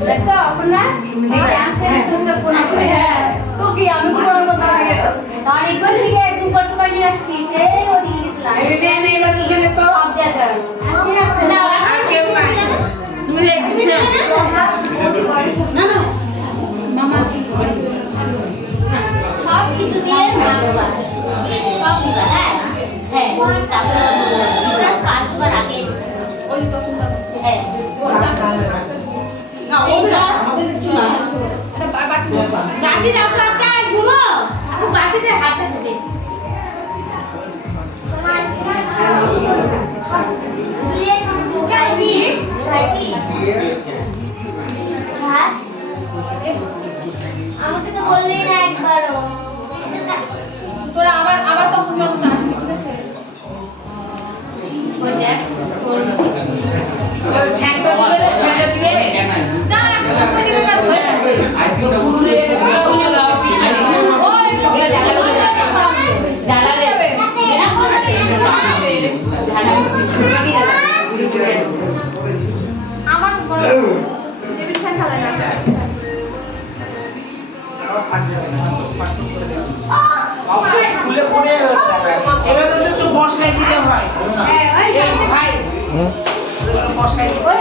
দেখো আপনারা ডান্সের দুটো কোনা করে তো কি আমি কোন কথা লাগে তারিখ গল থেকে দুটো কোনা নিয়ে আসছি সেই ওই এটা নেই এবার কি দেখো সব দেখা না আর কেউ নাই তুমি দেখছো না না মামা কি করে সব কিছু দিয়ে ভালোবাসা সব দিবা হ্যাঁ হ্যাঁ তারপরে আমরা পাঁচবার আগে ওই তখন হ্যাঁ না ওদের আমাদের কিছু না বাকি দাও তো একটা ঝুমো আপনি বাকিতে হাতটা দিতে আমাকে তো বললি না একবারও তোরা আবার আবার তখন নষ্ট ওই দেখ তোর হ্যান্ডটা দিবে না একটা করে দিবে না হয়ে যাবে ওই জ্বালা দেবে আমার বেবি ঠান্ডা লাগে না খুলে পড়ে এবার তো মশলা দিলে হয় হ্যাঁ ওই ভাই মশলা ওই